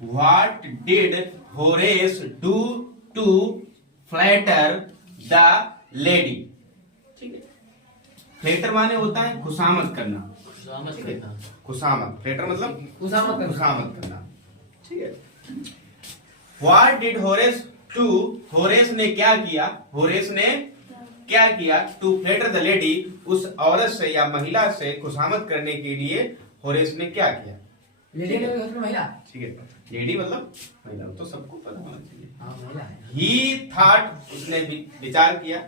What did Horace do to flatter the lady. ठीक है, flatter माने होता है खुशामद करना। खुशामद, फ्लैटर मतलब खुशामद करना। ठीक है, what did Horace to, Horace ने क्या किया, होरेस ने क्या किया टू फ्लैटर द लेडी, उस औरत से या महिला से खुशामद करने के लिए होरेस ने क्या किया। लेडी ने महिला, ठीक है, लेडी मतलब महिला, तो सबको पता होना चाहिए। ही थॉट, उसने विचार किया,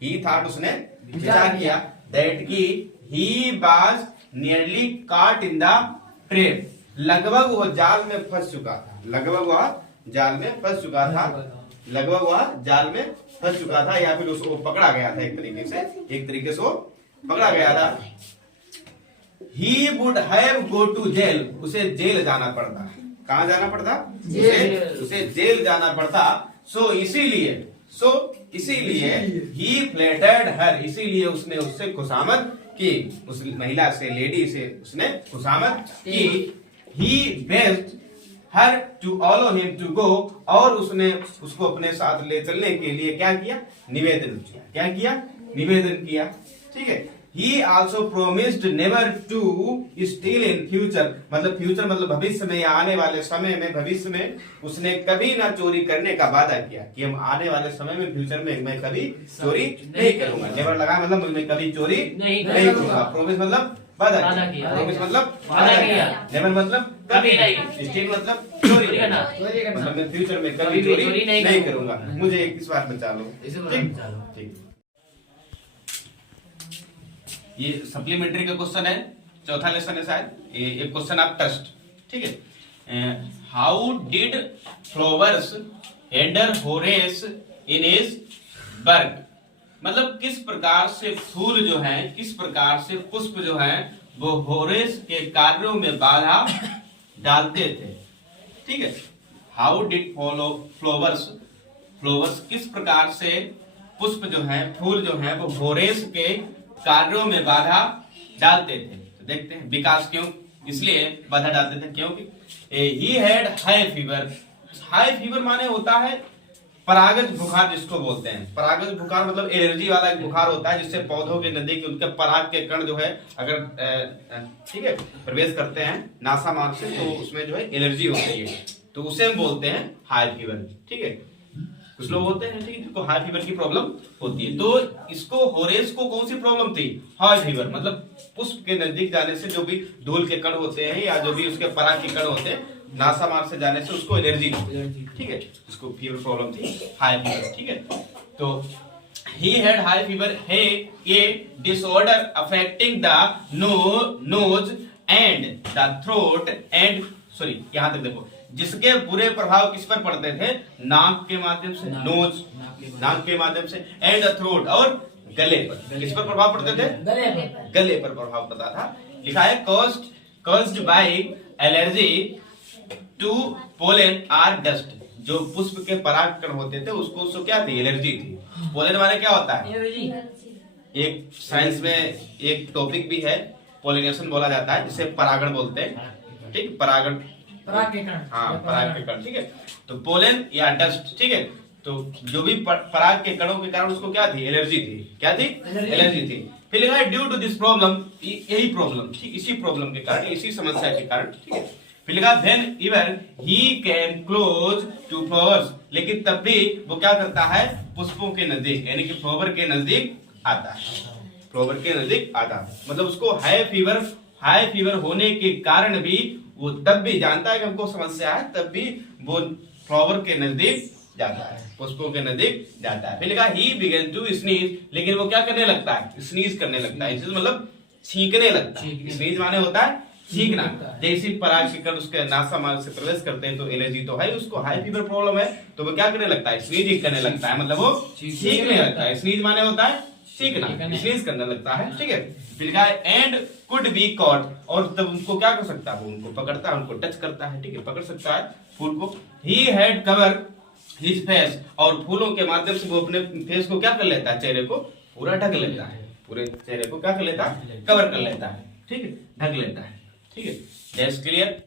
ही थॉट उसने विचार किया दैट की he was nearly caught in the trap, लगभग वह जाल में फंस चुका था, लगभग वह जाल में फंस चुका था, लगभग वह जाल में फंस चुका था, या फिर उसको पकड़ा गया था एक तरीके से वो पकड़ा गया था। He would have go to jail, उसे जेल जाना पड़ता। कहाँ जाना पड़ता? उसे जेल जाना पड़ता। सो इसीलिए he flattered her, इसीलिए उसने उससे खुशामद की, उस महिला से, लेडी से उसने खुशामद की। He begged her to allow him to go, और उसने उसको अपने साथ ले चलने के लिए क्या किया, निवेदन किया। क्या किया? निवेदन किया। ठीक है, He also promised never to steal in future, मतलब फ्यूचर मतलब भविष्य में या आने वाले समय में, भविष्य में उसने कभी ना चोरी करने का वादा किया कि हम आने वाले समय में, फ्यूचर में मैं कभी चोरी नहीं करूंगा। नेवर लगा मतलब मैं कभी चोरी नहीं करूंगा। प्रोमिस मतलब वादा किया, प्रोमिस मतलब वादा किया, नेवर मतलब कभी नहीं, स्टील मतलब चोरी करना, मतलब मैं फ्यूचर में कभी चोरी नहीं करूंगा। मुझे इस बात बचा लो, ठीक। ये सप्लीमेंट्री का क्वेश्चन है, चौथा लेसन है शायद, ये एक क्वेश्चन आप टेस्ट। ठीक है, how did flowers header Horace in his work, मतलब किस प्रकार से फूल जो हैं, किस प्रकार से पुष्प जो हैं वो होरेस के कार्यों में बाधा डालते थे। ठीक है, हाउ डिड फ्लावर्स, फ्लावर्स किस प्रकार से पुष्प जो हैं, फूल जो हैं वो होरेस के कार्यों में बाधा डालते थे। तो देखते हैं विकास क्यों इसलिए बाधा डालते थे, क्योंकि he had high fever. High fever माने होता है परागज बुखार, जिसको बोलते हैं परागज बुखार, मतलब एलर्जी वाला एक बुखार होता है जिससे पौधों के नजदीक उनके पराग के कण जो है अगर ठीक है प्रवेश करते हैं नासा मार्ग से, तो उसमें जो है एलर्जी होती है, तो उसे हम बोलते हैं हाई फीवर। ठीक है, कुछ लोग होते हैं ठीक है जिनको हाई फीवर की प्रॉब्लम होती है, तो इसको होरेस को कौन सी प्रॉब्लम थी, हाई फीवर, मतलब पुष्प के नजदीक जाने से जो भी धूल के कण होते हैं या जो भी उसके पराग के कण होते हैं नासा मार्ग से जाने से उसको एलर्जी थी। ठीक है, उसको फीवर प्रॉब्लम थी, हाई फीवर। ठीक है, तो he had high fever, a disorder affecting the nose and the throat and sorry यहाँ तक देखो, जिसके बुरे प्रभाव किस पर पड़ते थे, नाक के माध्यम से, नोज नाक के माध्यम से, एंड थ्रोट और गले पर, किस पर प्रभाव पड़ते थे, गले पर प्रभाव पड़ता था। लिखा है caused by allergy to pollen or dust, जो पुष्प के पराग कण होते थे उसको क्या थी, एलर्जी थी। पोलन माने क्या होता है, एक साइंस में एक टॉपिक भी है, पोलिनेशन बोला जाता है जिसे परागण बोलते हैं। ठीक, परागण, पराग के कण, हाँ पराग के कण। ठीक है, तो पोलन या डस्ट। ठीक है, तो जो भी पराग के कणों के कारण उसको क्या थी, एलर्जी थी। क्या थी, एलर्जी थी। फिर लिखा है ड्यू टू दिस प्रॉब्लम, यही प्रॉब्लम, ठीक इसी प्रॉब्लम के कारण, इसी समस्या के कारण। ठीक है, फिर लिखा whenever he came close to flowers, लेकिन तब भी वो क्या करता है, पुष्पों के नजदीक, यानी कि फ्लावर के नजदीक आता है, फ्लावर के नजदीक आता है, मतलब उसको हाई फीवर होने के कारण भी वो तब भी जानता है कि हमको समस्या है, तब भी वो फ्लावर के नजदीक जाता है, पुष्पों के नजदीक जाता है। फिर लिखा ही बिगन टू स्नीज, लेकिन वो क्या करने लगता है, स्नीज करने लगता है, मतलब छींकने लगता है। स्नीज माने होता है छींकना, जैसे पराग के कण उसके नासा मार्ग से प्रवेश करते हैं तो एलर्जी तो है, उसको हाई फीवर प्रॉब्लम है, तो वो क्या करने लगता है, स्नीजिंग करने लगता है, मतलब वो छींकने लगता है। स्नीज माने होता है छींकना, स्नीज करने लगता है। ठीक है, फिर लिखा है एंड कुड बी कॉट, और तब उनको क्या कर सकता है, वो उनको पकड़ता है, उनको टच करता है। ठीक है, पकड़ सकता है फूल को। He had cover his face, और फूलों के माध्यम से वो अपने फेस को क्या कर लेता है, चेहरे को पूरा ढक लेता है, पूरे चेहरे को क्या कर लेता है, कवर कर लेता है। ठीक है, ढक लेता है। ठीक है, दैट्स क्लियर।